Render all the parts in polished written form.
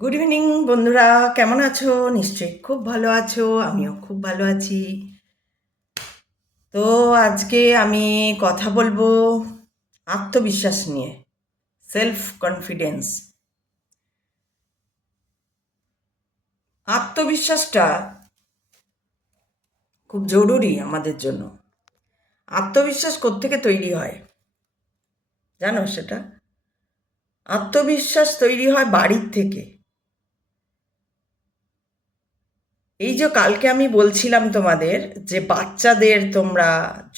Good evening বন্ধুরা, কেমন আছো? নিশ্চয়ই খুব ভালো আছো, আমিও খুব ভালো আছি। তো আজকে আমি কথা বলবো আত্মবিশ্বাস নিয়ে, সেলফ কনফিডেন্স। আত্মবিশ্বাসটা খুব জরুরি আমাদের জন্য। আত্মবিশ্বাস কোত্থেকে তৈরি হয় জানো সেটা? আত্মবিশ্বাস তৈরি হয় বাড়ির থেকে। এই যে কালকে আমি বলছিলাম তোমাদের যে বাচ্চাদের তোমরা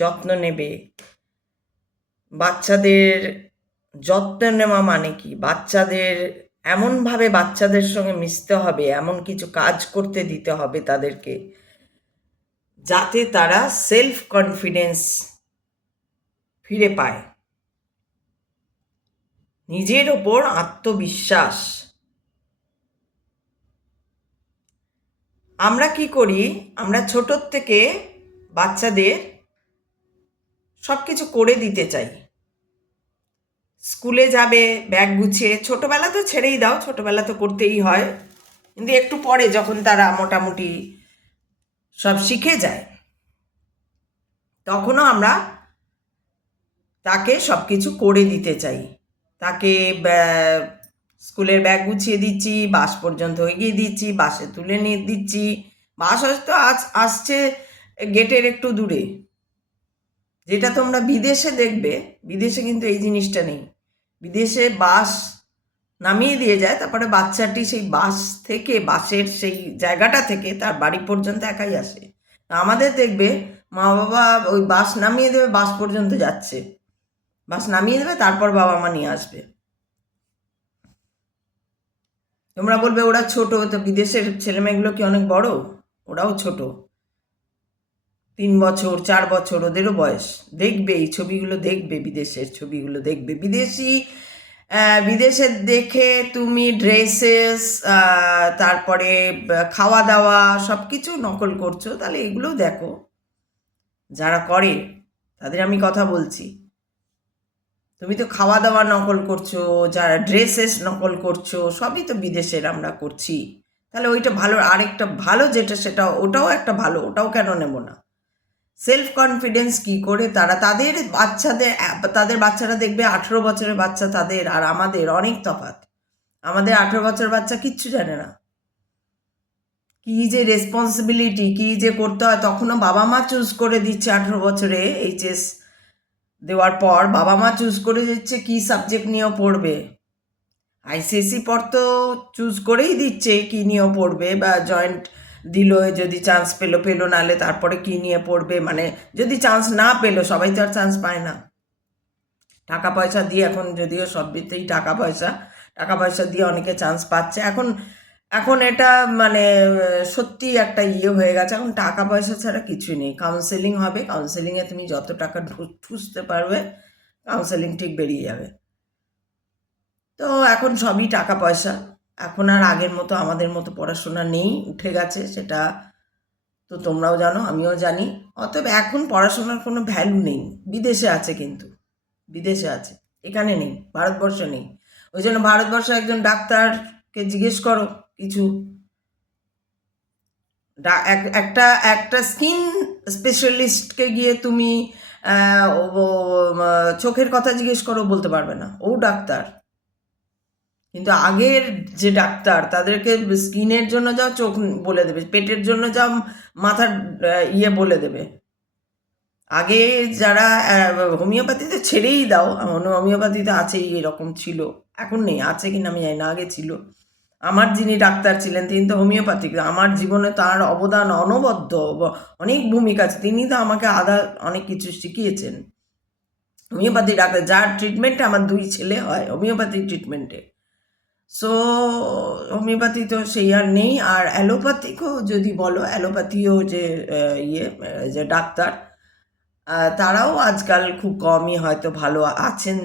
যত্ন নেবে, বাচ্চাদের যত্ন নেওয়া মানে কি? বাচ্চাদের এমনভাবে বাচ্চাদের সঙ্গে মিশতে হবে, এমন কিছু কাজ করতে দিতে হবে তাদেরকে, যাতে তারা সেলফ কনফিডেন্স ফিরে পায়, নিজের ওপর আত্মবিশ্বাস। আমরা কি করি? আমরা ছোটোর থেকে বাচ্চাদের সব কিছু করে দিতে চাই। স্কুলে যাবে ব্যাগ গুছিয়ে, ছোটোবেলা তো ছেড়েই দাও, ছোটোবেলা তো করতেই হয়, কিন্তু একটু পরে যখন তারা মোটামুটি সব শিখে যায়, তখনও আমরা তাকে সব কিছু করে দিতে চাই। তাকে স্কুলের ব্যাগ গুছিয়ে দিচ্ছি, বাস পর্যন্ত এগিয়ে দিচ্ছি, বাসে তুলে নিয়ে দিচ্ছি। বাস হয়তো আসছে গেটের একটু দূরে। যেটা তোমরা বিদেশে দেখবে, বিদেশে কিন্তু এই জিনিসটা নেই। বিদেশে বাস নামিয়ে দিয়ে যায়, তারপরে বাচ্চাটি সেই বাস থেকে, বাসের সেই জায়গাটা থেকে তার বাড়ি পর্যন্ত একাই আসে। আমাদের দেখবে মা বাবা ওই বাস নামিয়ে দেবে, বাস পর্যন্ত যাচ্ছে, বাস নামিয়ে দেবে, তারপর বাবা মা নিয়ে আসবে। তোমরা বলবে ওরা ছোট, তো বিদেশের ছেলেমেয়েগুলো কি অনেক বড়? ওরাও ছোট, 3 বছর 4 বছর ওদেরও বয়স। দেখবে এই ছবিগুলো, দেখবে বিদেশের ছবিগুলো, দেখবে বিদেশের দেখে তুমি ড্রেসেস, তারপরে খাওয়া দাওয়া সব কিছু নকল করছো, তাহলে এগুলোও দেখো। যারা করে তাদের আমি কথা বলছি। তুমি তো খাওয়া দাওয়া নকল করছো, যারা ড্রেসেস নকল করছো, সবই তো বিদেশের আমরা করছি। তাহলে ওইটা ভালো, আরেকটা ভালো যেটা সেটা, ওটাও একটা ভালো, ওটাও কেন নেব না? সেলফ কনফিডেন্স কি করে তারা তাদের বাচ্চারা দেখবে 18 বছরের বাচ্চা তাদের আর আমাদের অনেক তফাৎ। আমাদের 18 বছর বাচ্চা কিচ্ছু জানে না, কি যে রেসপন্সিবিলিটি, কি যে করতে হয়। তখনও বাবা মা চুজ করে দিচ্ছে, 18 বছরে এইচএস দেওয়ার পর বাবা মা চুজ করে দিচ্ছে কি সাবজেক্ট নিয়েও পড়বে। আইসিএসসি পর তো চুজ করেই দিচ্ছে কি নিয়েও পড়বে, বা জয়েন্ট দিল, যদি চান্স পেলো পেলো, নাহলে তারপরে কি নিয়ে পড়বে। মানে যদি চান্স না পেলো, সবাই তো আর চান্স পায় না। টাকা পয়সা দিয়ে, এখন যদিও সব বিতেই টাকা পয়সা, টাকা পয়সা দিয়ে অনেকে চান্স পাচ্ছে এখন। এখন এটা মানে সত্যি একটা হয়ে গেছে। এখন টাকা পয়সা ছাড়া কিছুই নেই। কাউন্সেলিং হবে, কাউন্সেলিংয়ে তুমি যত টাকা ঠুসতে পারবে, কাউন্সেলিং ঠিক বেরিয়ে যাবে। তো এখন সবই টাকা পয়সা। এখন আর আগের মতো আমাদের মতো পড়াশোনা নেই, উঠে গেছে সেটা তো তোমরাও জানো, আমিও জানি। অতএব এখন পড়াশোনার কোনো ভ্যালু নেই। বিদেশে আছে, কিন্তু বিদেশে আছে, এখানে নেই, ভারতবর্ষে নেই। ওই জন্য ভারতবর্ষে একজন ডাক্তারকে জিজ্ঞেস করো কিছু, একটা একটা স্কিন স্পেশালিস্টকে গিয়ে তুমি চোখের কথা জিজ্ঞেস করো, বলতে পারবে না, ও ডাক্তার। কিন্তু আগের যে ডাক্তার, তাদেরকে স্কিনের জন্য যাও চোখ বলে দেবে, পেটের জন্য যাও মাথার বলে দেবে। আগে যারা হোমিওপ্যাথিতে ছেড়েই দাও, হোমিওপ্যাথিতে আছেই, এরকম ছিল, এখন নেই, আছে কিনা আমি জানি না, আগে ছিল। আমার যিনি ডাক্তার ছিলেন তিনি তো হোমিওপ্যাথিক, আমার জীবনে তার অবদান অনবদ্য, অনেক ভূমিকা আছে। তিনি তো আমাকে অনেক কিছু শিখিয়েছেন। হোমিওপ্যাথি ডাক্তার, যার ট্রিটমেন্টে আমার 2 ছেলে হয় হোমিওপ্যাথি ট্রিটমেন্টে। সো হোমিওপ্যাথি তো সেই আর নেই। আর অ্যালোপ্যাথিকও যদি বলো, অ্যালোপ্যাথিও যে যে ডাক্তার, তারাও আজকাল খুব কমই হয়তো ভালো আছেন।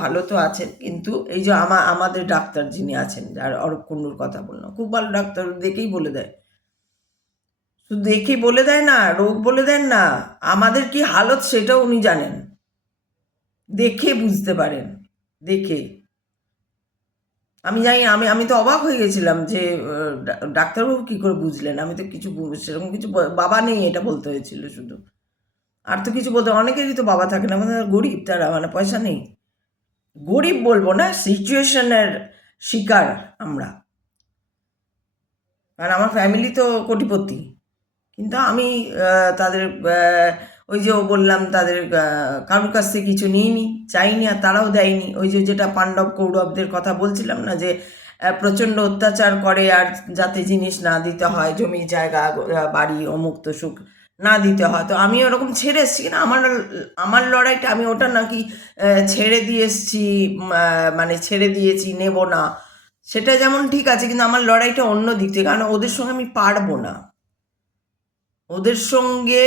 ভালো তো আছেন, কিন্তু এই যে আমাদের ডাক্তার যিনি আছেন, যার অরূপ কুণ্ডুর কথা বললাম, খুব ভালো ডাক্তার, দেখেই বলে দেয়। শুধু দেখেই বলে দেয় না, রোগ বলে দেন না, আমাদের কি হালত সেটাও উনি জানেন, দেখে বুঝতে পারেন, দেখে। আমি জানি না, আমি তো অবাক হয়ে গেছিলাম যে ডাক্তারবাবু কী করে বুঝলেন। আমি তো কিছু সেরকম কিছু বাবা নেই এটা বলতে হয়েছিল শুধু, আর তো কিছু বলতে। অনেকেরই তো বাবা থাকে না, মানে গরিব তারা, মানে পয়সা নেই। গরিব বলবো না, সিচুয়েশনের শিকার আমরা, কারণ আমার ফ্যামিলি তো কোটিপতি। কিন্তু আমি তাদের ওই যে বললাম, তাদের কারোর কাছ থেকে কিছু নিইনি, চাইনি, আর তারাও দেয়নি। ওই যে যেটা পাণ্ডব কৌরবদের কথা বলছিলাম না, যে প্রচণ্ড অত্যাচার করে আর যাতে জিনিস না দিতে হয়, জমি জায়গা বাড়ি অমুক সুখ না দিতে হয়, তো আমি ওরকম ছেড়ে এসেছি না। আমার লড়াইটা আমি ওটা নাকি ছেড়ে দিয়ে এসেছি, মানে ছেড়ে দিয়েছি, নেব না, সেটা যেমন ঠিক আছে, কিন্তু আমার লড়াইটা অন্য দিক থেকে। কারণ ওদের সঙ্গে আমি পারবো না, ওদের সঙ্গে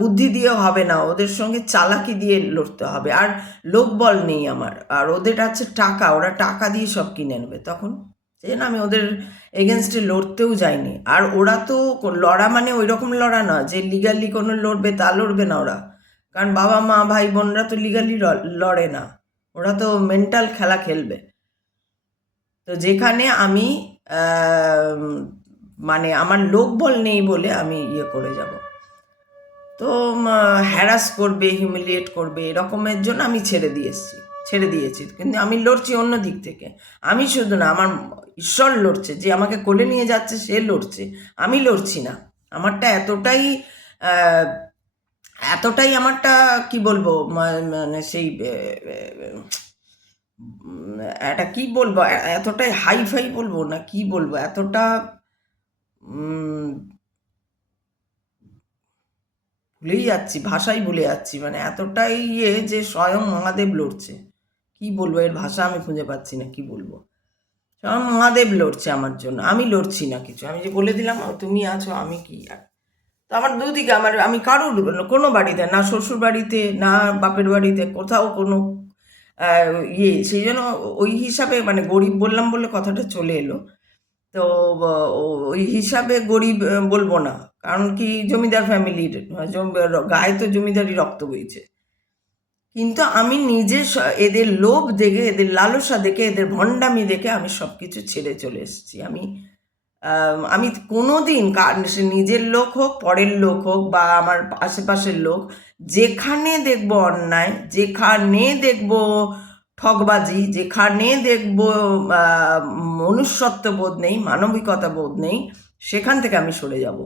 বুদ্ধি দিয়ে হবে না, ওদের সঙ্গে চালাকি দিয়ে লড়তে হবে। আর লোকবল নেই আমার, আর ওদের আছে টাকা, ওরা টাকা দিয়ে সব কিনে নেবে। তখন সেই জন্য আমি ওদের এগেনস্টে লড়তেও যাইনি। আর ওরা তো লড়া মানে ওই রকম লড়া না যে লিগালি কোনো লড়বে, তা লড়বে না ওরা। কারণ বাবা মা ভাই বোনরা তো লিগালি লড়ে না, ওরা তো মেন্টাল খেলা খেলবে। তো যেখানে আমি মানে আমার লোকবল নেই বলে আমি ইয়ে করে যাব, তো হ্যারাস করবে, হিউমিলিয়েট করবে, এরকমের জন্য আমি ছেড়ে দিয়েছি। কিন্তু আমি লড়ছি অন্য দিক থেকে। আমি শুধু না, আমার ঈশ্বর লড়ছে, যে আমাকে কোলে নিয়ে যাচ্ছে সে লড়ছে, আমি লড়ছি না। আমারটা এতটাই আমারটা কি বলবো, মানে সেই একটা কি বলবো, এতটাই হাই ফাই বলবো না কি বলবো, এতটা ভুলেই যাচ্ছি, ভাষাই ভুলে যাচ্ছি, মানে এতটাই ইয়ে যে স্বয়ং মহাদেব লড়ছে। কি বলবো, এর ভাষা আমি খুঁজে পাচ্ছি না, কি বলবো। স্বয়ং মহাদেব লড়ছে আমার জন্য, আমি লড়ছি না কিছু। আমি যে বলে দিলাম তুমি আছো, আমি কি আর। তো আমার দুদিকে, আমি কারোর কোনো বাড়িতে না, শ্বশুর বাড়িতে না বাপের বাড়িতে, কোথাও কোনো ইয়ে, সেই জন্য ওই হিসাবে, মানে গরিব বললাম বলে কথাটা চলে এলো। তো ওই হিসাবে গরিব বলবো না, কারণ কি জমিদার ফ্যামিলির, গায়ে তো জমিদারি রক্ত বইছে। কিন্তু আমি নিজে এদের লোভ দেখে, এদের লালসা দেখে, এদের ভণ্ডামি দেখে আমি সব কিছু ছেড়ে চলে এসেছি। আমি কোনো দিন, সে নিজের লোক হোক, পরের লোক হোক, বা আমার আশেপাশের লোক, যেখানে দেখব অন্যায়, যেখানে দেখব ঠকবাজি, যেখানে দেখব মনুষ্যত্ব বোধ নেই, মানবিকতা বোধ নেই, সেখান থেকে আমি সরে যাব,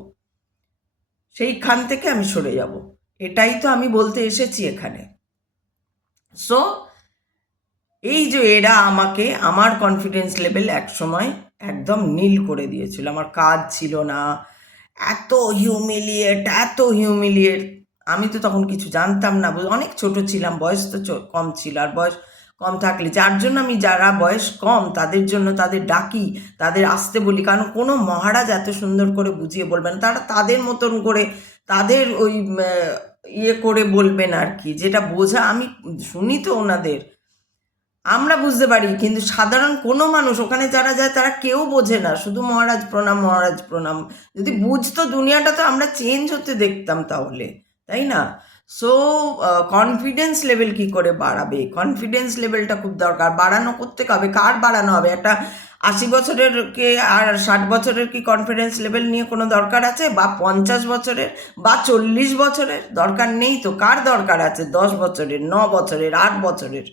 সেইখান থেকে আমি সরে যাব। এটাই তো আমি বলতে এসেছি এখানে। সো এই যে এরা আমাকে, আমার কনফিডেন্স লেভেল এক সময় একদম নীল করে দিয়েছিল, আমার কাজ ছিল না, এত হিউমিলিয়েট। আমি তো তখন কিছু জানতাম না, অনেক ছোট ছিলাম, বয়স তো কম ছিল। আর বয়স কম থাকলে, যার জন্য আমি, যারা বয়স কম তাদের জন্য তাদের ডাকি, তাদের আসতে বলি, কারণ কোনো মহারাজ এত সুন্দর করে বুঝিয়ে বলবেন, তারা তাদের মতন করে, তাদের ওই ইয়ে করে বলবেন আর কি, যেটা বোঝা। আমি শুনি তো ওনাদের, আমরা বুঝতে পারি, কিন্তু সাধারণ কোনো মানুষ ওখানে যারা যায় তারা কেউ বোঝে না, শুধু মহারাজ প্রণাম, মহারাজ প্রণাম। যদি বুঝতো দুনিয়াটা, তো আমরা চেঞ্জ হতে দেখতাম তাহলে, তাই না? সো কনফিডেন্স লেভেল কি করে বাড়াবে, কনফিডেন্স লেভেলটা খুব দরকার। বাড়ানো করতে হবে, কার বাড়ানো হবে? একটা 80 বছরের কে আর 60 বছরের কি কনফিডেন্স লেভেল নিয়ে কোনো দরকার আছে? বা 50 বছরের বা 40 বছরের? দরকার নেই তো। কার দরকার আছে 10 বছরের, 9 বছরের, 8 বছরের,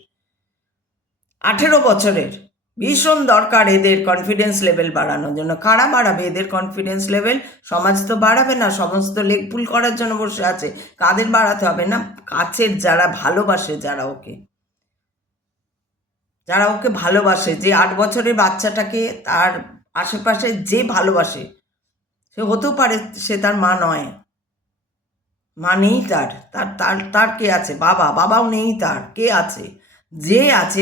18 বছরের? ভীষণ দরকার এদের কনফিডেন্স লেভেল বাড়ানোর জন্য। কারা বাড়াবে এদের কনফিডেন্স লেভেল? সমাজ তো বাড়াবে না, সমস্ত লেগ পুল করার জন্য বসে আছে। কাদের বাড়াতে হবে? না, কাছের যারা ভালোবাসে, যারা ওকে ভালোবাসে, যে 8 বছরের বাচ্চাটাকে তার আশেপাশে যে ভালোবাসে, সে হতেও পারে সে তার মা নয়, মা নেই তার, তার তার তার কে আছে? বাবাও নেই তার, কে আছে? যে আছে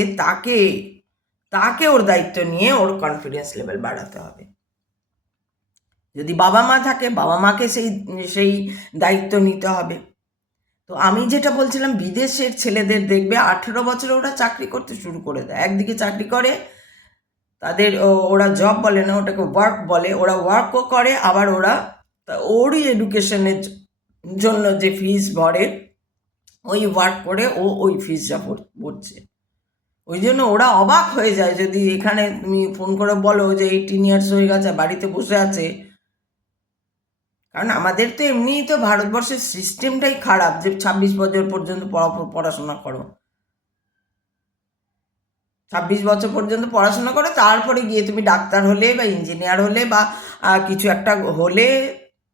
তাকে ওর দায়িত্ব নিয়ে ওর কনফিডেন্স লেভেল বাড়াতে হবে। যদি বাবা মা থাকে, বাবা মাকে সেই দায়িত্ব নিতে হবে। তো আমি যেটা বলছিলাম, বিদেশের ছেলেদের দেখবে 18 বছরে ওরা চাকরি করতে শুরু করে দেয়। একদিকে চাকরি করে, তাদের ওরা জব বলে না, ওটাকে ওয়ার্ক বলে, ওরা ওয়ার্কও করে, আবার ওরই এডুকেশনের জন্য যে ফিস ভরে, ওই ওয়ার্ক করে ওই ফিসটা ভরছে। ওই জন্য ওরা অবাক হয়ে যায় যদি এখানে তুমি ফোন করে বলো যে 18 ইয়ার্স হয়ে গেছে, বাড়িতে বসে আছে। কারণ আমাদের তো এমনিই তো ভারতবর্ষের সিস্টেমটাই খারাপ, যে 26 বছর পর্যন্ত পড়াশোনা করো, 26 বছর পর্যন্ত পড়াশোনা করো, তারপরে গিয়ে তুমি ডাক্তার হলে বা ইঞ্জিনিয়ার হলে বা কিছু একটা হলে,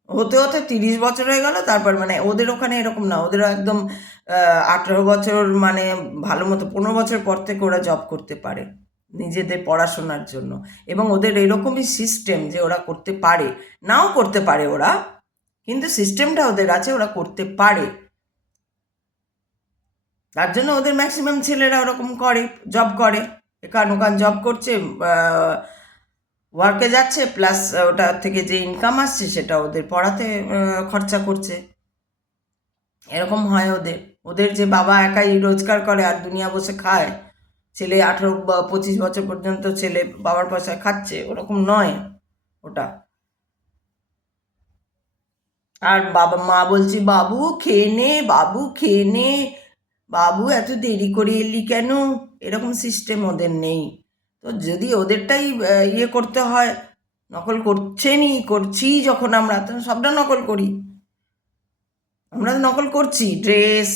হতে হতে 30 বছর হয়ে গেল, তারপর মানে ওদের ওখানে এরকম না, ওদের একদম 18 বছর মানে ভালো মতো 15 বছর পর থেকে ওরা জব করতে পারে নিজেদের পড়াশোনার জন্য। এবং ওদের এরকমই সিস্টেম যে ওরা করতে পারে, নাও করতে পারে ওরা, কিন্তু সিস্টেমটা ওদের আছে, ওরা করতে পারে। তার জন্য ওদের ম্যাক্সিমাম ছেলেরা ওরকম করে, জব করে, এখান ওখান জব করছে, ওয়ার্কে যাচ্ছে, প্লাস ওটা থেকে যে ইনকাম আসছে সেটা ওদের পড়াতে খরচা করছে। এরকম হয় ওদের। ওদের যে বাবা একাই রোজগার করে আর দুনিয়া বসে খায়, ছেলে 18 বা 25 বছর পর্যন্ত ছেলে বাবার পয়সায় খাচ্ছে, ওরকম নয় ওটা। আর বাবা মা বলছি বাবু খেয়ে নে, বাবু খেয়ে নে, বাবু এত দেরি করে এলি কেন, এরকম সিস্টেম ওদের নেই। তো যদি ওদেরটাই ইয়ে করতে হয়, নকল করছি যখন আমরা, তো সবটা নকল করি, আমরা তো নকল করছি, ড্রেস,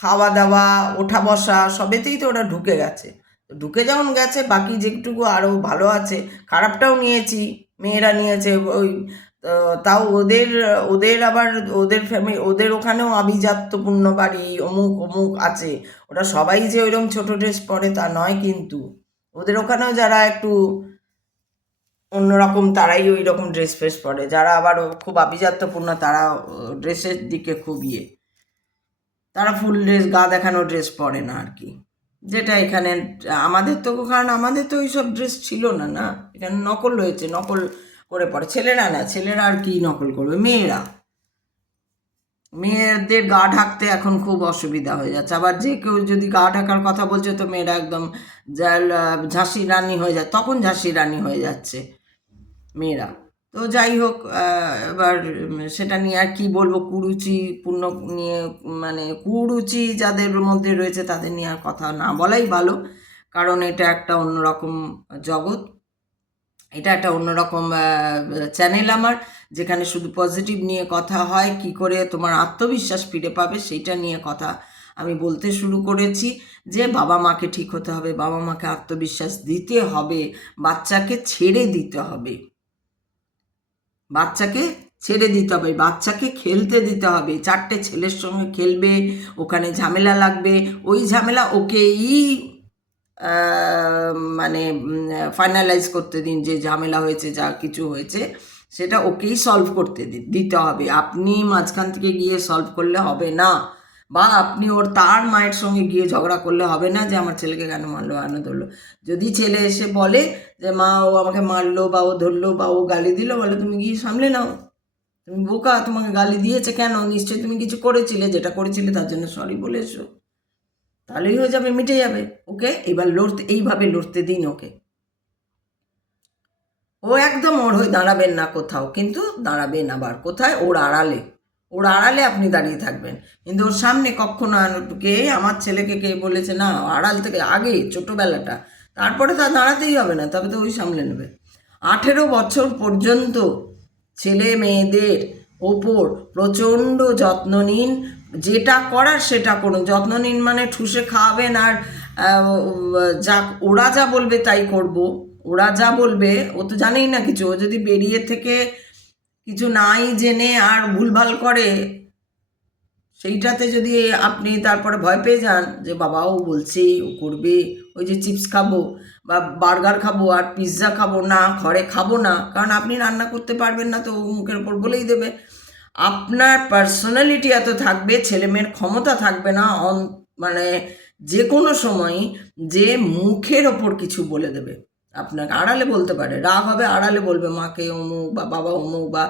খাওয়া দাওয়া, ওঠা বসা, সবেতেই তো ওরা ঢুকে গেছে। তো ঢুকে যখন গেছে, বাকি যেটুকু আরও ভালো আছে, খারাপটাও নিয়েছি, মেয়েরা নিয়েছে ওই, তাও ওদের ওদের আবার ওদের ফ্যামিলি, ওদের ওখানেও আভিজাত্যপূর্ণ বাড়ি, অমুক অমুক আছে। ওরা সবাই যে ওইরকম ছোট ড্রেস পরে তা নয়, কিন্তু ওদের ওখানেও যারা একটু অন্যরকম তারাই ওই রকম ড্রেস ফ্রেস পরে, যারা আবার খুব আভিজাত্যপূর্ণ তারা ড্রেসের দিকে খুব ইয়ে, তারা ফুল ড্রেস, গা দেখানো ড্রেস পরে না আর কি। যেটা এখানে আমাদের তো, কারণ আমাদের তো ওইসব ড্রেস ছিল না, না এখানে নকল হয়েছে, নকল করে পড়ে ছেলেরা, না ছেলেরা আর কি নকল করবে, মেয়েরা, মেয়েদের গা ঢাকতে এখন খুব অসুবিধা হয়ে যাচ্ছে। আবার যে কেউ যদি গা ঢাকার কথা বলছে তো মেয়েরা একদম ঝাঁসি রানী হয়ে যায়, তখন ঝাঁসি রানী হয়ে যাচ্ছে মেয়েরা। তো যাই হোক, এবার সেটা নিয়ে আর কি বলবো, কুরুচি পূর্ণ নিয়ে, মানে কুরুচি যাদের মধ্যে রয়েছে তাদের নিয়ে আর কথা না বলাই ভালো, কারণ এটা একটা অন্যরকম জগৎ, এটা একটা অন্যরকম চ্যানেল আমার, যেখানে শুধু পজিটিভ নিয়ে কথা হয়, কি করে তোমার আত্মবিশ্বাস ফিরে পাবে সেইটা নিয়ে কথা আমি বলতে শুরু করেছি। যে বাবা মাকে ঠিক হতে হবে, বাবা মাকে আত্মবিশ্বাস দিতে হবে, বাচ্চাকে ছেড়ে দিতে হবে, বাচ্চাকে ছেড়ে দিতে হবে, বাচ্চাকে খেলতে দিতে হবে। 4টে ছেলের সঙ্গে খেলবে, ওখানে ঝামেলা লাগবে, ওই ঝামেলা ওকেই মানে ফাইনালাইজ করতে দিন, যে ঝামেলা হয়েছে, যা কিছু হয়েছে সেটা ওকেই সলভ করতে দিতে হবে। আপনি মাঝখান থেকে গিয়ে সলভ করলে হবে না, বা আপনি তার মায়ের সঙ্গে গিয়ে ঝগড়া করলে হবে না যে আমার ছেলেকে কেন মারলো, কেন ধরলো। যদি ছেলে এসে বলে যে মা ও আমাকে মারলো বা ও ধরলো বা ও গালি দিল, বলে তুমি গিয়ে সামলে নাও, তুমি বোকা, তোমাকে গালি দিয়েছে কেন, নিশ্চয়ই তুমি কিছু করেছিলে, যেটা করেছিলে তার জন্য সরি বলে এসো, তাহলেই হয়ে যাবে, মিটে যাবে। ওকে এবার এইভাবে লড়তে দিন ওকে। ও একদম ওর হয়ে দাঁড়াবেন না কোথাও, কিন্তু দাঁড়াবেন আবার কোথায়, ওর আড়ালে, ওর আড়ালে আপনি দাঁড়িয়ে থাকবেন, কিন্তু ওর সামনে কখনো কে আমার ছেলেকে কে বলেছে না, আড়াল থেকে আগে ছোটোবেলাটা, তারপরে তা দাঁড়াতেই হবে না, তবে তো ওই সামলে নেবে। 18 বছর পর্যন্ত ছেলে মেয়েদের ওপর প্রচণ্ড যত্ন নিন, যেটা করার সেটা করুন, যত্ন নিন মানে ঠুসে খাওয়াবেন, আর যা ওরা যা বলবে তাই করব, ওরা যা বলবে, ও তো জানেই না কিছু, ও যদি বেরিয়ে থেকে কিছু নাই জেনে আর ভুলভাল করে, সেইটাতে যদি আপনি তারপরে ভয় পেয়ে যান যে বাবাও বলছে ও করবে, ওই যে চিপস খাবো বা বার্গার খাবো আর পিৎজা খাবো না, ঘরে খাবো না, কারণ আপনি রান্না করতে পারবেন না, তো মুখের ওপর বলেই দেবে। আপনার পার্সোনালিটি এত থাকবে, ছেলেমেয়ের ক্ষমতা থাকবে না মানে যে কোনো সময় যে মুখের ওপর কিছু বলে দেবে, আপনাকে আড়ালে বলতে পারে, রাগ হবে আড়ালে বলবে মাকে অমুক বা বাবা অমুক বা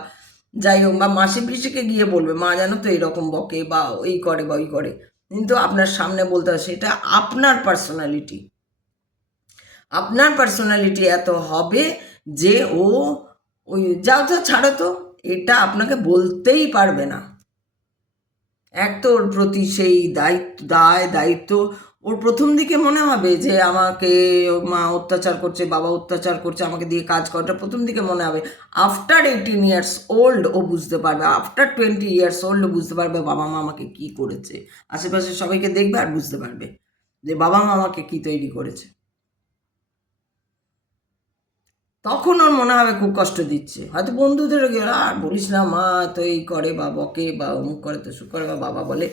যাই হোক, বা মাসি পিসিকে গিয়ে বলবে মা জানো তো এরকম বকে বা ওই করে বা ওই করে, কিন্তু আপনার সামনে বলতে হবে। সেটা আপনার পার্সোনালিটি, আপনার পার্সোনালিটি এত হবে যে ও ওই যাও তো ছাড়ো তো, এটা আপনাকে বলতেই পারবে না। এক তো ওর প্রতি সেই দায়িত্ব ওর প্রথম দিকে মনে হবে যে আমাকে মা অত্যাচার করছে, বাবা অত্যাচার করছে, আমাকে দিয়ে কাজ করাটা প্রথম দিকে মনে হবে। আফটার 18 years ওল্ড ও বুঝতে পারবে, আফটার 20 years ওল্ড ও বুঝতে পারবে বাবা মা আমাকে কী করেছে। আশেপাশে সবাইকে দেখবে আর বুঝতে পারবে যে বাবা মা আমাকে কী তৈরি করেছে। তখন ওর মনে হবে খুব কষ্ট দিচ্ছে, হয়তো বন্ধুদেরও গেলে আর বলিস না, মা তো এই করে বা বকে বা অমুক করে তো সু করে বা বাবা বলে,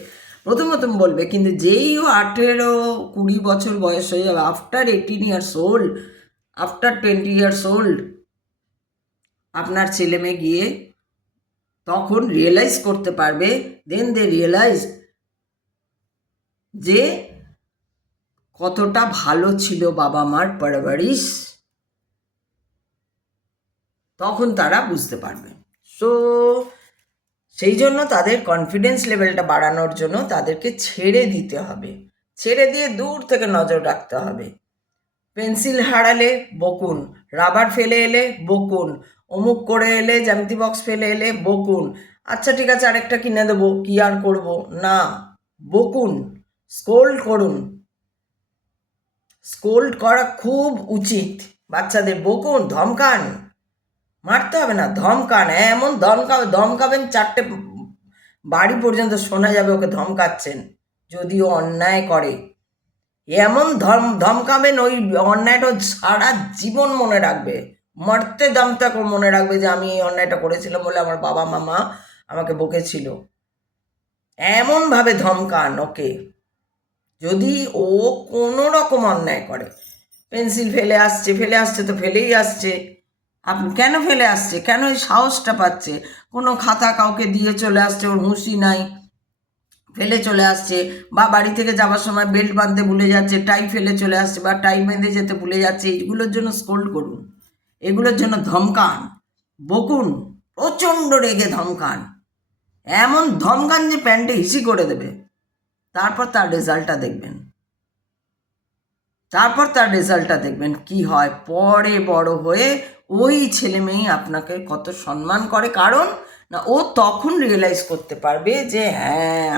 প্রথম প্রথম বলবে। কিন্তু যেই ও 18-20 বছর বয়স হয়ে যাবে, after 18 years old, after 20 years old, আপনার ছেলে মেয়ে গিয়ে তখন রিয়েলাইজ করতে পারবে, দেন দে রিয়েলাইজ যে কতটা ভালো ছিল বাবা মার পারভারিশ, তখন তারা বুঝতে পারবে। সো সেই জন্য তাদের কনফিডেন্স লেভেলটা বাড়ানোর জন্য তাদেরকে ছেড়ে দিতে হবে, ছেড়ে দিয়ে দূর থেকে নজর রাখতে হবে। পেন্সিল হারালে বকুন, রাবার ফেলে এলে বকুন, অমুক করে এলে, জ্যামিতি বক্স ফেলে এলে বকুন, আচ্ছা ঠিক আছে আরেকটা কিনে দেবো, কি আর করবো না, বকুন, স্কোল্ড করুন। স্কোল্ড করা খুব উচিত, বাচ্চাদের বকুন, ধমকান, মারতে হবে না, ধমকান, এমন ধমকাবেন 4টে বাড়ি পর্যন্ত শোনা যাবে ওকে ধমকাচ্ছেন। যদিও অন্যায় করে এমন ধমকাবেন, ওই অন্যায়টা সারা জীবন মনে রাখবে, মরতে দম তক মনে রাখবে যে আমি এই অন্যায়টা করেছিলাম বলে আমার বাবা মামা আমাকে বকেছিল। এমনভাবে ধমকান ওকে, যদি ও কোনো রকম অন্যায় করে, পেন্সিল ফেলে আসছে তো ফেলেই আসছে, আপনি কেন ফেলে আসছে, কেন এই সাহসটা পাচ্ছে, কোনো খাতা কাউকে দিয়ে চলে আসছে, ওর হুঁশি নাই, ফেলে চলে আসছে, বা বাড়ি থেকে যাওয়ার সময় বেল্ট বাঁধতে ভুলে যাচ্ছে, টাই ফেলে চলে আসছে, বা টাই বেঁধে যেতে ভুলে যাচ্ছে, এইগুলোর জন্য স্কোল্ড করুন, এগুলোর জন্য ধমকান, বকুন, প্রচণ্ড রেগে ধমকান, এমন ধমকান যে প্যান্টে হিসি করে দেবে। তারপর তার রেজাল্টটা দেখবেন, কি হয় পরে বড় হয়ে ওই ছেলে মেয়ে আপনাকে কত সম্মান করে। কারণ না, ও তখন রিয়েলাইজ করতে পারবে যে হ্যাঁ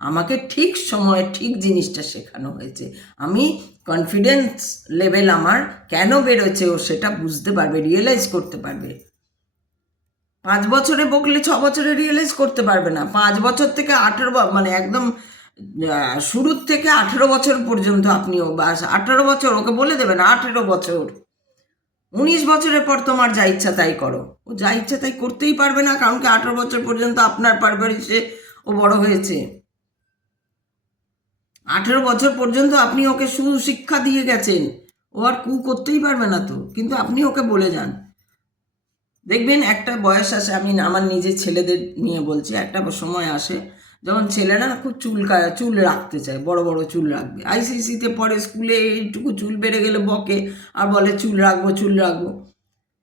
আমাকে ঠিক সময়ে ঠিক জিনিসটা শেখানো হয়েছে, আমি কনফিডেন্স লেভেল আমার কেন বেরোচ্ছে, ও সেটা বুঝতে পারবে, রিয়েলাইজ করতে পারবে। 5 বছরে বকলে 6 বছরে রিয়েলাইজ করতে পারবে না। 5 বছর থেকে 18, মানে একদম শুরুর থেকে 18 বছর পর্যন্ত আপনিও, বা 18 বছর ওকে বলে দেবেন, 18 বছর, 19 বছরের পর তোমার যা ইচ্ছা তাই করো। ও যা ইচ্ছা তাই করতেই পারবে না, কারণ কি 18 বছর পর্যন্ত আপনার পারভারিশে ও বড় হয়েছে। 18 বছর পর্যন্ত আপনি ওকে সুশিক্ষা দিয়ে গেছেন, ও আর করতেই পারবে না তো, কিন্তু আপনি ওকে বলে যান। দেখবেন একটা বয়স আসে, আমি আমার নিজের ছেলেদের নিয়ে বলছি, একটা সময় আসে যখন ছেলেরা খুব চুল রাখতে চায়, বড় বড় চুল রাখবে, আইসিসিতে পরে স্কুলে এইটুকু চুল বেড়ে গেলে বকে আর বলে চুল রাখবো।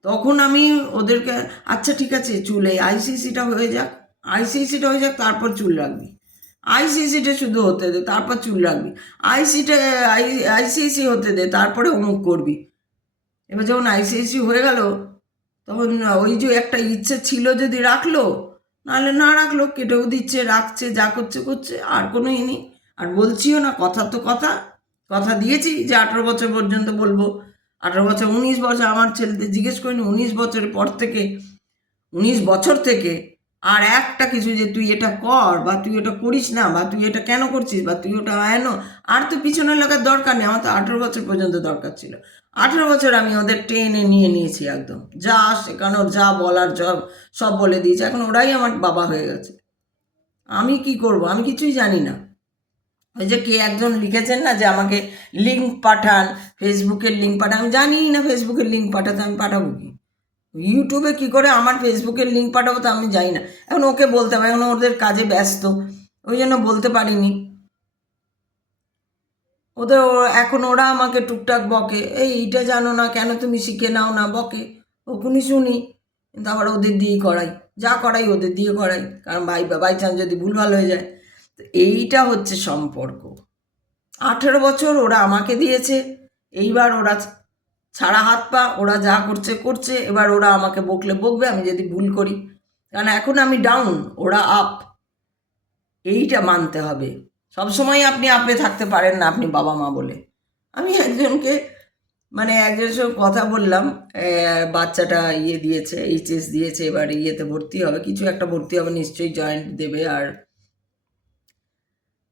তখন আমি ওদেরকে, আচ্ছা ঠিক আছে চুলে আইসিসিটা হয়ে যাক, তারপর চুল রাখবি, আইসিসিটা শুধু হতে দে, তারপর চুল রাখবি, আইসিসি হতে দে, তারপরে অমুক করবি। এবার যখন আইসিসি হয়ে গেল, তখন ওই যে একটা ইচ্ছে ছিল যদি রাখলো, নাহলে না রাখলো, কেটেও দিচ্ছে, রাখছে, যা করছে, আর কোনো নেই। আর বলছিও না, কথা তো কথা দিয়েছি যে 18 বছর পর্যন্ত বলবো, 18 বছর 19 বছর, আমার ছেলেদের জিজ্ঞেস করিনি 19 বছরের পর থেকে, 19 বছর থেকে আর একটা কিছু যে তুই এটা কর, বা তুই এটা করিস না, বা তুই এটা কেন করছিস, বা তুই ওটা আর তো পিছনে লাগার দরকার নেই। আমার তো 18 বছর পর্যন্ত দরকার ছিল। 18 বছর আমি ওদের টেনে নিয়েছি একদম, যা শেখানোর, যা বলার, সব বলে দিয়েছি। এখন ওরাই আমার বাবা হয়ে গেছে, আমি কি করব, আমি কিছুই জানি না। ওই যে কে একজন লিখেছেন না যে আমাকে লিঙ্ক পাঠান, ফেসবুকের লিঙ্ক পাঠান, আমি জানি না ফেসবুকের লিঙ্ক পাঠাতে, আমি পাঠাবো কি? ইউটিউবে কি করে আমার ফেসবুকের লিঙ্ক পাঠাবো তো আমি জানি না। এখন ওকে বলতে হবে, এখন ওদের কাজে ব্যস্ত, ওই জন্য বলতে পারিনি। এখন ওরা আমাকে টুকটাক বকে, এইটা জানো না, কেন তুমি শিখে নাও না, বকে, ওখানে শুনি, কিন্তু আবার ওদের দিয়েই করাই, যা করাই ওদের দিয়ে করাই, কারণ বাই চান্স যদি ভুলভাল হয়ে যায়। তো এইটা হচ্ছে সম্পর্ক। 18 বছর ওরা আমাকে দিয়েছে, এইবার ওরা ছাড়া হাত পা, ওরা যা করছে, এবার ওরা আমাকে বকবে আমি যদি ভুল করি, কারণ এখন আমি ডাউন, ওরা আপ, এইটা মানতে হবে। সবসময় আপনি আপনি থাকতে পারেন না, আপনি বাবা মা বলে। আমি একজনকে একজনের সঙ্গে কথা বললাম, বাচ্চাটা দিয়েছে, এইচএস দিয়েছে, এবার ইয়েতে ভর্তি হবে, কিছু একটা ভর্তি হবে নিশ্চয়ই, জয়েন্ট দেবে। আর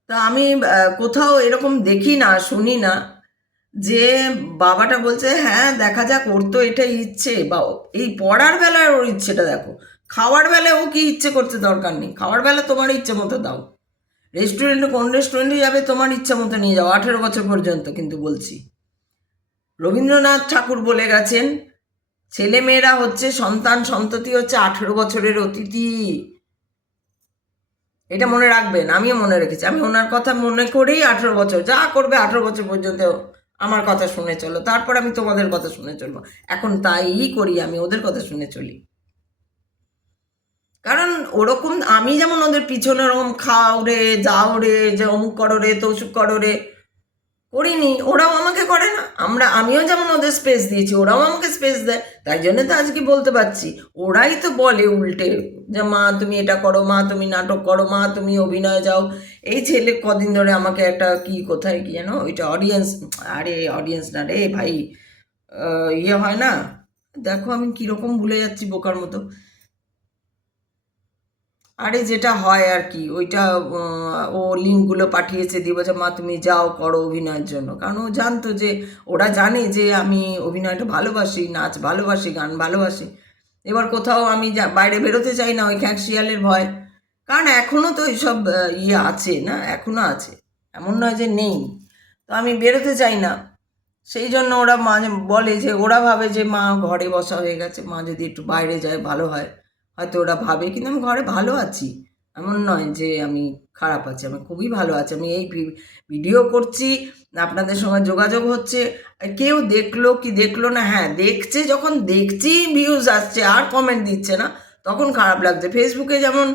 তা আমি কোথাও এরকম দেখি না, শুনি না যে বাবাটা বলছে হ্যাঁ দেখা যাক, ওর তো এটাই ইচ্ছে, বা এই পড়ার বেলায় ওর ইচ্ছেটা দেখো, খাওয়ার বেলায় ও কি ইচ্ছে করতে দরকার নেই, খাওয়ার বেলা তোমার ইচ্ছে মতো দাও, রেস্টুরেন্টে কোন রেস্টুরেন্টে যাবে তোমার ইচ্ছা মতো নিয়ে যাও, 18 বছর পর্যন্ত। কিন্তু বলছি, রবীন্দ্রনাথ ঠাকুর বলে গেছেন, ছেলেমেয়েরা হচ্ছে সন্তান সন্ততি হচ্ছে 18 বছরের অতিথি। এটা মনে রাখবেন, আমিও মনে রেখেছি, আমি ওনার কথা মনে করেই 18 বছর যা করবে 18 বছর পর্যন্ত আমার কথা শুনে চলো, তারপর আমি তোমাদের কথা শুনে চলবো। এখন তাই করি, আমি ওদের কথা শুনে চলি। কারণ ওরকম আমি যেমন ওদের পিছনে ওরকম খাও রে, যাও রে, যে অমুক করো রে, তৌসুক করো রে করিনি, ওরাও আমাকে করে না। আমিও যেমন ওদের স্পেস দিয়েছি, ওরাও আমাকে স্পেস দেয়, তাই জন্য তো আজকে বলতে পারছি। ওরাই তো বলে উল্টে যে মা তুমি এটা করো, মা তুমি নাটক করো, মা তুমি অভিনয় যাও। এই ছেলে কদিন ধরে আমাকে একটা কোথায় কি যেন ওইটা অডিয়েন্স, আরে অডিয়েন্স না রে ভাই, হয় না, দেখো আমি কীরকম ভুলে যাচ্ছি বোকার মতো, আরে যেটা হয় আর কি, ওইটা ও লিঙ্কগুলো পাঠিয়েছে, দিয়ে বলছে মা তুমি যাও করো অভিনয়ের জন্য। কারণ ও জানতো যে, ওরা জানে যে আমি অভিনয়টা ভালোবাসি, নাচ ভালোবাসি, গান ভালোবাসি। এবার কোথাও আমি বাইরে বেরোতে চাই না, ওই খ্যাঁক শিয়ালের ভয়। কারণ এখনও তো এইসব আছে না, এখনও আছে, এমন নয় যে নেই। তো আমি বেরোতে চাই না, সেই জন্য ওরা মাঝে বলে যে, ওরা ভাবে যে মা ঘরে বসা হয়ে গেছে, মা যদি একটু বাইরে যায় ভালো হয়, হয়তো ওরা ভাবে। কিন্তু আমি ঘরে ভালো আছি, এমন নয় যে আমি খারাপ আছি, আমি খুবই ভালো আছি। আমি এই ভিডিও করছি, আপনাদের সঙ্গে যোগাযোগ হচ্ছে, কেউ দেখলো কি দেখলো না, হ্যাঁ দেখছে, যখন দেখছি ভিউজ আসছে আর কমেন্ট দিচ্ছে না, তখন খারাপ লাগছে। ফেসবুকে যেমন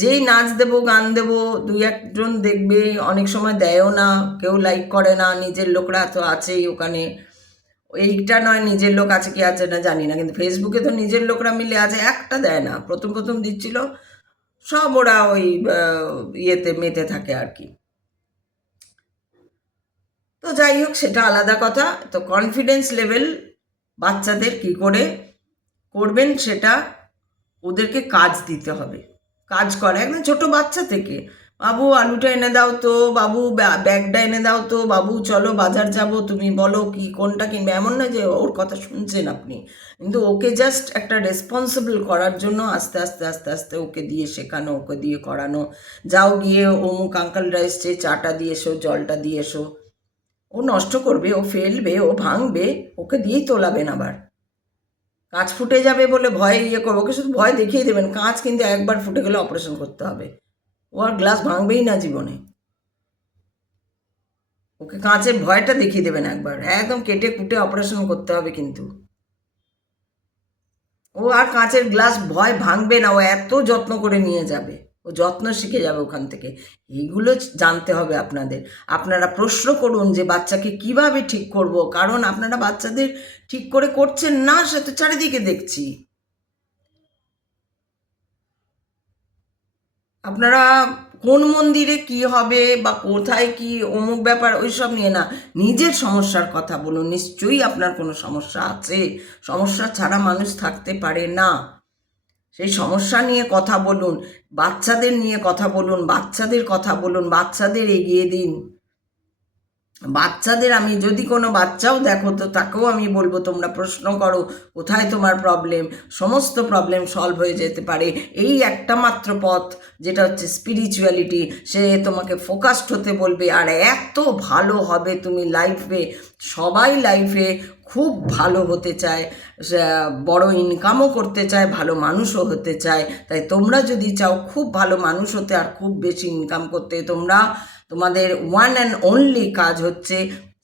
যেই নাচ দেবো, গান দেবো, দুই একজন দেখবে, অনেক সময় দেয়ও না, কেউ লাইক করে না, নিজের লোকরা তো আছেই ওখানে। এইটা নয় নিজের লোক আছে কি আছে না জানি না, কিন্তু ফেসবুকে তো নিজের লোকরা মিলে আছে, একটা দেয় না। প্রথম প্রথম দিচ্ছিল, সব ওরা ওই ইয়েতে মেতে থাকে আর কি। তো যাই হোক, সেটা আলাদা কথা। তো কনফিডেন্স লেভেল বাচ্চাদের কি করে করবেন, সেটা ওদেরকে কাজ দিতে হবে, কাজ করে একদম ছোট বাচ্চা থেকে। বাবু আলুটা এনে দাও তো, বাবু ব্যাগটা এনে দাও তো, বাবু চলো বাজার যাব, তুমি বলো কি কোনটা কিনবে। এমন না যে ওর কথা শুনছেন আপনি, কিন্তু ওকে জাস্ট একটা রেসপন্সিবল করার জন্য আস্তে আস্তে আস্তে আস্তে ওকে দিয়ে শেখানো, ওকে দিয়ে করানো। যাও গিয়ে অমুক আঙ্কালরা এসছে, চাটা দিয়ে এসো, জলটা দিয়ে এসো। ও নষ্ট করবে, ও ফেলবে, ও ভাঙবে, ওকে দিয়েই তোলাবেন। আবার কাঁচ ফুটে যাবে বলে ভয় করবো, ওকে শুধু ভয় দেখিয়ে দেবেন। কাঁচ কিন্তু একবার ফুটে গেলে অপারেশন করতে হবে, ও আর গ্লাস ভাঙবেই না জীবনে। ওকে কাঁচের ভয়টা দেখিয়ে দেবেন একবার, একদম কেটে কুটে অপারেশন করতে হবে কিন্তু। ও আর কাঁচের গ্লাস ভয় ভাঙবে না, ও এত যত্ন করে নিয়ে যাবে, ও যত্ন শিখে যাবে ওখান থেকে। এইগুলো জানতে হবে আপনাদের। আপনারা প্রশ্ন করুন যে বাচ্চাকে কিভাবে ঠিক করব, কারণ আপনারা বাচ্চাদের ঠিক করে করছেন না, সে তো চারিদিকে দেখছি। আপনারা কোন মন্দিরে কি হবে বা কোথায় কি অমুক ব্যাপার ওইসব নিয়ে না, নিজের সমস্যার কথা বলুন। নিশ্চয়ই আপনার কোনো সমস্যা আছে, সমস্যা ছাড়া মানুষ থাকতে পারে না। সেই সমস্যা নিয়ে কথা বলুন, বাচ্চাদের নিয়ে কথা বলুন, বাচ্চাদের কথা বলুন, বাচ্চাদের এগিয়ে দিন। বাচ্চাদের, আমি যদি কোনো বাচ্চাও দেখো তো তাকেও আমি বলবো তোমরা প্রশ্ন করো, কোথায় তোমার প্রবলেম, সমস্ত প্রবলেম সলভ হয়ে যেতে পারে। এই একটা মাত্র পথ, যেটা হচ্ছে স্পিরিচুয়ালিটি, সে তোমাকে ফোকাসড হতে বলবে, আর এত ভালো হবে তুমি লাইফে। সবাই লাইফে খুব ভালো হতে চায়, বড় ইনকামও করতে চায়, ভালো মানুষও হতে চায়। তাই তোমরা যদি চাও খুব ভালো মানুষ হতে আর খুব বেশি ইনকাম করতে, তোমরা তোমাদের ওয়ান অ্যান্ড অনলি কাজ হচ্ছে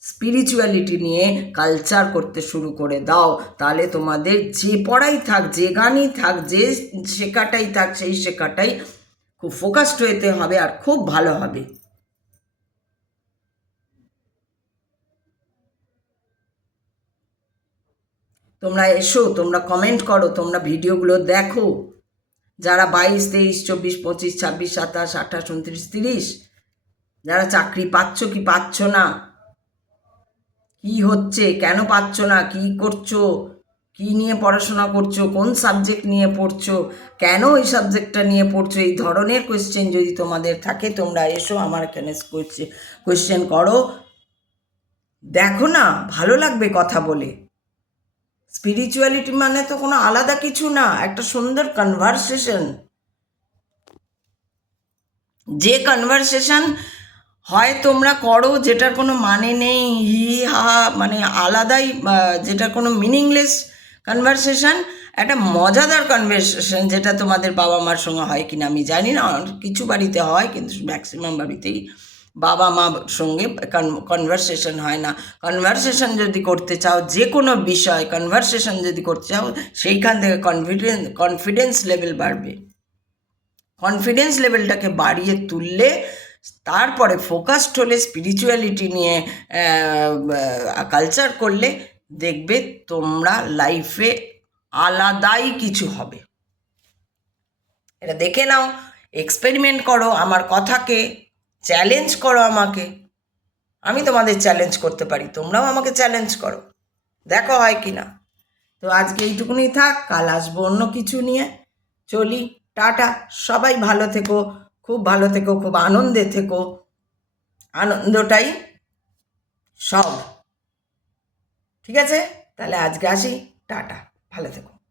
স্পিরিচুয়ালিটি নিয়ে কালচার করতে শুরু করে দাও। তাহলে তোমাদের যে পড়াই থাক, যে গানই থাক, যে শেখাটাই থাক, সেই শেখাটাই খুব ফোকাসড হতে হবে আর খুব ভালো হবে। তোমরা এসো, তোমরা কমেন্ট করো, তোমরা ভিডিওগুলো দেখো। যারা 22, 23, 24, 25, 26, 27, 28, 29, 30 যারা চাকরি পাচ্ছ কি পাচ্ছ না, কি হচ্ছে, কেন পাচ্ছ না, কি করছো, কি নিয়ে পড়াশোনা করছো, কোন সাবজেক্ট নিয়ে পড়ছো, কেন ওই সাবজেক্টটা নিয়ে পড়ছো, এই ধরনের কোয়েশ্চেন যদি তোমাদের থাকে তোমরা এসো আমার এখানে কোয়েশ্চেন করো। দেখো না, ভালো লাগবে কথা বলে। স্পিরিচুয়ালিটি মানে তো কোনো আলাদা কিছু না, একটা সুন্দর কনভারসেশন। যে কনভারসেশন হয় তোমরা করো যেটার কোনো মানে নেই, হি হা মানে আলাদাই, যেটা কোনো মিনিংলেস কনভারসেশন, একটা মজাদার কনভারসেশন যেটা তোমাদের বাবা মার সঙ্গে হয় কিনা আমি জানি না, কিছু বাড়িতে হয় কিন্তু ম্যাক্সিমাম বাড়িতেই বাবা মার সঙ্গে কনভারসেশন হয় না। কনভারসেশন যদি করতে চাও, যে কোনো বিষয় কনভারসেশন যদি করতে চাও, সেইখান থেকে কনফিডেন্স লেভেল বাড়বে। কনফিডেন্স লেভেলটাকে বাড়িয়ে তুললে তারপরে ফোকাসড হলে স্পিরিচুয়ালিটি নিয়ে কালচার করলে দেখবে তোমরা লাইফে আলাদাই কিছু হবে। এটা দেখে নাও, এক্সপেরিমেন্ট করো, আমার কথাকে চ্যালেঞ্জ করো আমাকে, আমি তোমাদের চ্যালেঞ্জ করতে পারি, তোমরাও আমাকে চ্যালেঞ্জ করো, দেখো হয় কি না। তো আজকে এইটুকুনি থাক, কাল আসবো অন্য কিছু নিয়ে। চলি, টাটা, সবাই ভালো থেকো, খুব ভালো থেকো, খুব আনন্দে থেকো, আনন্দটাই সব। ঠিক আছে, তাহলে আজকে আসি, টাটা, ভালো থেকো।